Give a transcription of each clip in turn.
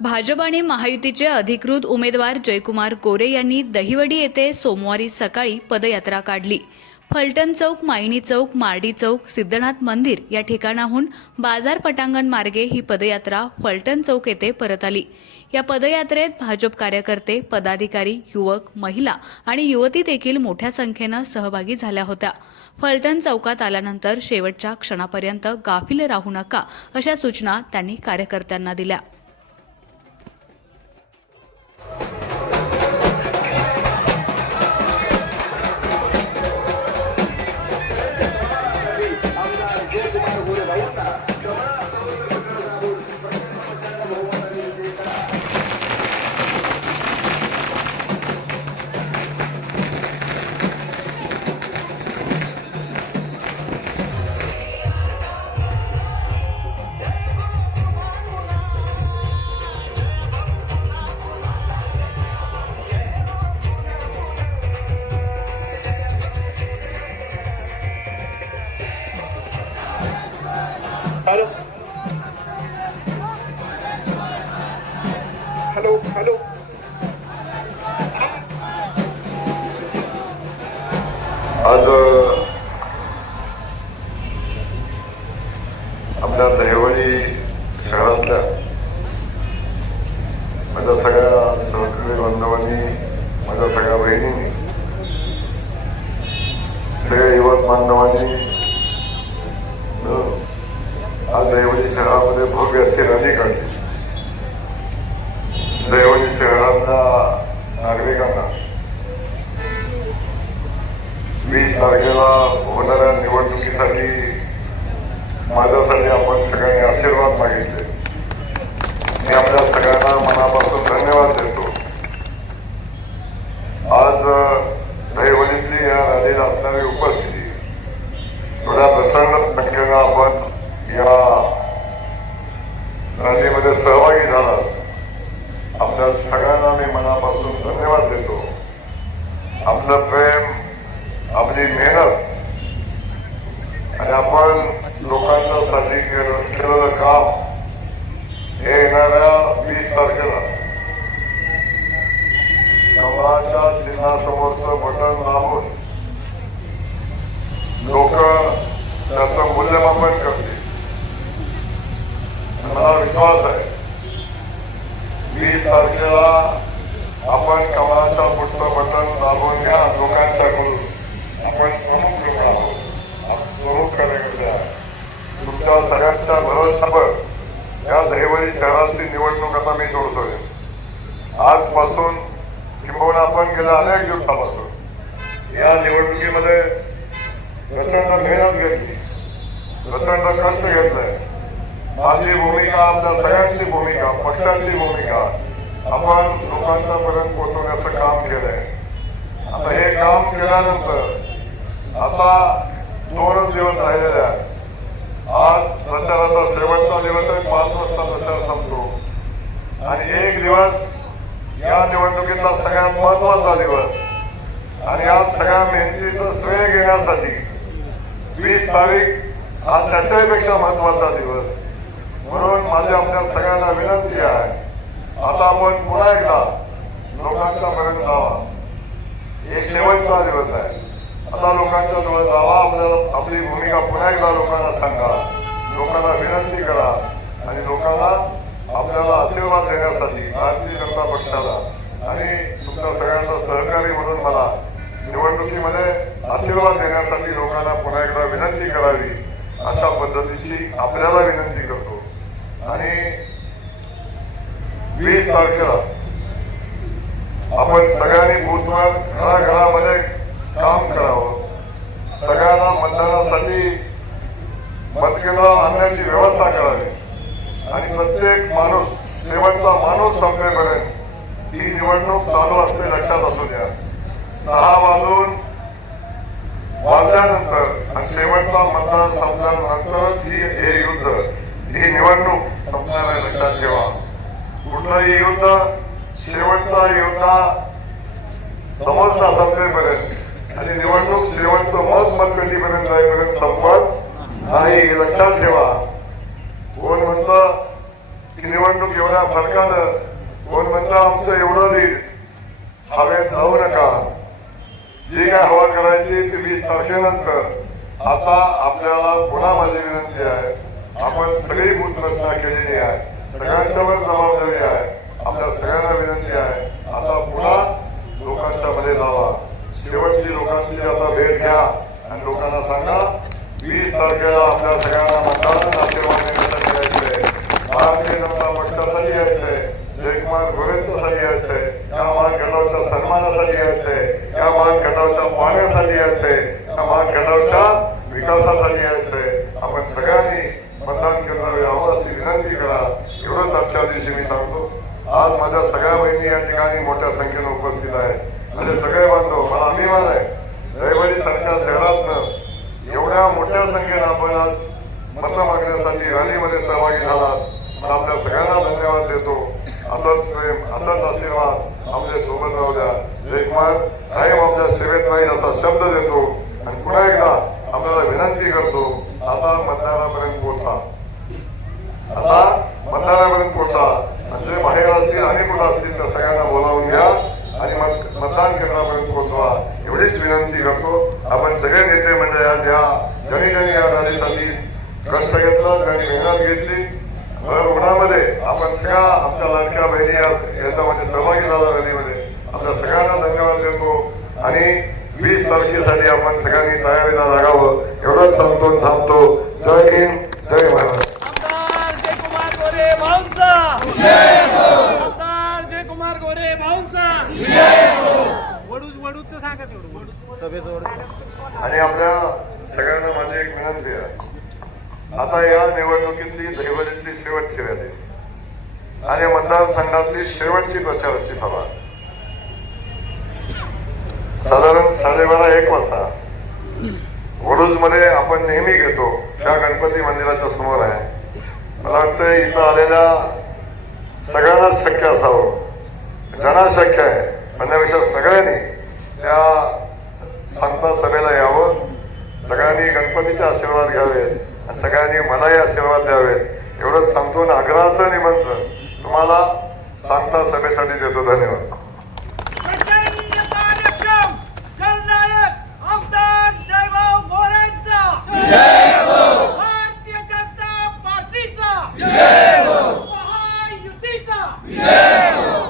भाजप आणि महायुतीचे अधिकृत उमेदवार जयकुमार कोरे यांनी दहिवडी येथे सोमवारी सकाळी पदयात्रा काढली. फलटण चौक मायणी चौक मार्डी चौक सिद्धनाथ मंदिर या ठिकाणाहून बाजार पटांगण मार्गे ही पदयात्रा फलटण चौक येथे परत आली. या पदयात्रेत भाजप कार्यकर्ते पदाधिकारी युवक महिला आणि युवती देखील मोठ्या संख्येनं सहभागी झाल्या होत्या. फलटण चौकात आल्यानंतर शेवटच्या क्षणापर्यंत गाफील राहू नका अशा सूचना त्यांनी कार्यकर्त्यांना दिल्या. आज आपल्या दहिवडी शहरातल्या माझ्या सगळ्या सहकारी बांधवांनी माझ्या सगळ्या बहिणींनी सगळ्या युवक बांधवांनी मिळून आज दहिवडी शहरामध्ये भव्य अशी रॅली काढली दहिवडी शहरातल्या नागरिकांना वीस तारखेला होणाऱ्या निवडणुकीसाठी माझ्यासाठी आपण सगळ्यांनी आशीर्वाद मागितले. मी आपल्या सगळ्यांना मनापासून धन्यवाद देतो आज दहिवडीतली या रॅलीला असणारी उपस्थिती थोड्या प्रचंड संख्येनं आपण या रॅलीमध्ये सहभागी झाला आपल्या सगळ्यांना मी मनापासून धन्यवाद देतो आपलं प्रेम आपली मेहनत आणि आपण लोकांच्यासाठी केलं केलेलं काम हे येणाऱ्या वीस तारखेला कमळाच्या चिन्हासमोरचं बटन दाबून लोक त्याचं करते. मला विश्वास आहे. वीस तारखेला आपण कमळाचा पुढचं बटन दाबून घ्या लोकांच्याकडून. आपण प्रमुख लोक आहोत. आपण प्रमुख कार्यकर्ते आहोत. तुमच्या सगळ्यांच्या भरोशावर या दहिवळी शहराची निवडणूक आता मी जोडतोय आजपासून किंबहुना आपण गेल्या अनेक दिवसापासून. या निवडणुकीमध्ये प्रचंड मेहनत घेतली. प्रचंड कष्ट घेतलंय. माझी भूमिका आपल्या सगळ्यांची भूमिका पक्षाची भूमिका. आपण लोकांच्या पर्यंत पोहोचवण्याचं काम केलंय. आता हे काम केल्यानंतर आता दोनच दिवस राहिलेले आहेत. आज प्रचाराचा शेवटचा दिवस आहे पाच वाजता प्रचार संपतो. आणि एक दिवस या निवडणुकीचा सगळ्यात महत्त्वाचा दिवस आणि या सगळ्या मेहनतीचं श्रेय घेण्यासाठी वीस तारीख हा त्याच्यापेक्षा महत्त्वाचा दिवस. म्हणून माझी आपल्या सगळ्यांना विनंती आहे आता आपण पुन्हा एकदा लोकांच्या पर्यंत जावा. हे शेवटचा दिवस आहे. आता लोकांच्या जवळ जावा. आपल्याला आपली भूमिका पुन्हा एकदा लोकांना सांगा. लोकांना विनंती करा आणि लोकांना आपल्याला आशीर्वाद देण्यासाठी भारतीय जनता पक्षाला आणि तुमच्या सगळ्यांचा सहकारी म्हणून मला निवडणुकीमध्ये आशीर्वाद देण्यासाठी लोकांना पुन्हा एकदा विनंती करावी अशा पद्धतीची आपल्याला विनंती करतो आणि वीस तारखेला. आपण सगळ्यांनी बुधवार घराघरामध्ये काम करावं. सगळ्यांना मतदानासाठी मतकेंद्र आणण्याची व्यवस्था करावी. आणि प्रत्येक माणूस शेवटचा माणूस संपेपर्यंत ही निवडणूक चालू असते लक्षात असू द्या. सहा वाजून वाजल्यानंतर आणि शेवटचा मतदान संपल्यानंतरच ही हे युद्ध ही निवडणूक संपणार आहे लक्षात ठेवा. युद्ध शेवटचा युद्ध समोरचा संपेपर्यंत आणि निवडणूक शेवटचं मत मतपेटीपर्यंत जाईपर्यंत संपत नाही हे लक्षात ठेवा. कोण म्हणतं की निवडणूक एवढ्या फरकानं कोण म्हणतं आमचं एवढं लीड हवेत जाऊ नका. जी काय हवा करायची ती वीस तारखेनंतर. आता आपल्याला पुन्हा माझी विनंती आहे आपण सगळी बूथ रचना केलेली आहे. सगळ्यांच्यावर जबाबदारी आहे. आपल्या सगळ्यांना विनंती आहे. आता पुन्हा लोकांच्या मध्ये जावा. शेवटची लोकांची आता भेट घ्या. आणि लोकांना सांगा वीस तारखेला आपल्या सगळ्यांना मतदान आशीर्वाद देण्यासाठी यायचंय. भारतीय जनता पक्षासाठी असते जयकुमार गोरेंच्यासाठी असते या महागडावच्या सन्मानासाठी असते या महागडावच्या गटाच्या पाहण्यासाठी असते या महागडावच्या विकासासाठी असते आपण सगळ्यांनी मतदान केंद्रावर यावं अशी विनंती करा. एवढंच दिवशी मी सांगतो आज माझ्या सगळ्या बहिणी या ठिकाणी मोठ्या संख्येनं उपस्थित आहे. माझे सगळे बांधव मला अभिमान आहे. रविवारी सारख्या शहरातनं एवढ्या मोठ्या संख्येनं आपण आज मतं मागण्यासाठी रॅलीमध्ये सहभागी झाला मला आपल्या सगळ्यांना धन्यवाद देतो. असंच प्रेम असाच आशीर्वाद आपल्यासोबत राहू द्या. जयकुमार कायम आपल्या सेवेत राहील असा शब्द देतो. आणि पुन्हा एकदा आपल्याला विनंती करतो आता मतदानापर्यंत मतदारापर्यंत पोहोचा म्हणजे बाहेर असतील आणि कुठं असतील तर सगळ्यांना बोलावून घ्या आणि मत मतदान केंद्रापर्यंत पोहोचवा. एवढीच विनंती करतो. आपण सगळे नेते मंडळी आज या जणी जणी या रॅलीसाठी कष्ट घेतलं त्यांनी मेहनत घेतली. रुग्णामध्ये उन्हामध्ये आपण सगळ्या आमच्या लाडक्या बहिणी आज याच्यामध्ये सहभागी झाला रॅलीमध्ये आपल्या सगळ्यांना धन्यवाद देतो. आणि वीस तारखेसाठी आपण सगळ्यांनी तयारीला लागावं. एवढंच सांगतो थांबतो. जय हिंद जय महाराष्ट्र आणि आपल्या सगळ्यांना माझी एक विनंती आहे. आता या निवडणुकीतली दहिवलीतली शेवटची रॅली. आणि मतदारसंघातली शेवटची प्रचाराची सभा. साधारण साडेबारा एक वाजता. वडूजमध्ये आपण नेहमी घेतो. त्या गणपती मंदिराच्या समोर आहे. मला वाटतं इथं आलेल्या सगळ्यांनाच शक्य असावं. ज्यांना शक्य आहे म्हणण्यापेक्षा सगळ्यांनी त्या सांगता सभेला यावं. सगळ्यांनी गणपतीचे आशीर्वाद घ्यावेत आणि सगळ्यांनी मलाही आशीर्वाद द्यावेत एवढंच सांगतो आणि आग्रहाचं निमंत्रण तुम्हाला सांगता सभेसाठी देतो. धन्यवाद प्रचंड कार्यक्षम जननायक आमदार जयभाऊ गोरेंचा भारतीय जनता पार्टीचा महायुतीचा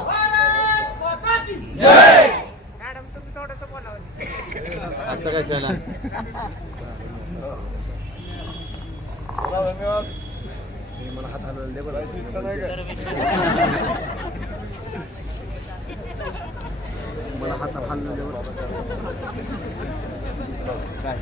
भारत माता की मॅडम तुम्ही थोडस बोलावं आता कशाला धन्यवाद मला हात हलवला दे बरं इच्छा नाही काय? मला हात हलवला दे बरं काय.